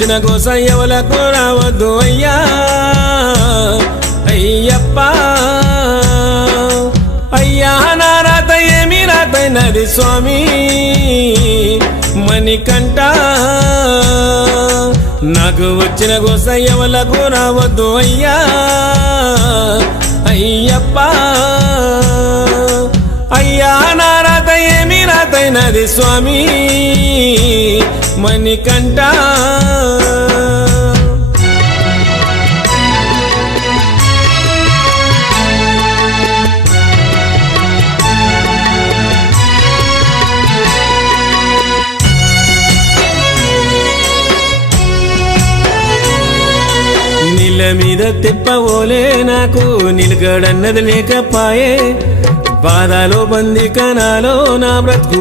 వచ్చిన గోసయ్యవలకు రావద్దు అయ్యా అయ్యప్ప అయ్యా నా రాత ఏమి రాతైనది స్వామి మణికంఠ నాకు వచ్చిన గోసయ్యవలకు రావద్దు అయ్యా అయ్యప్ప అయ్యా నా రాత ఏమి రాతైనది స్వామి మణికంఠ నీళ్ళ మీద తిప్పవోలే నాకు నిలకడన్నది లేకపాయే బాధలో బంది కనాలో నా బ్రతుకు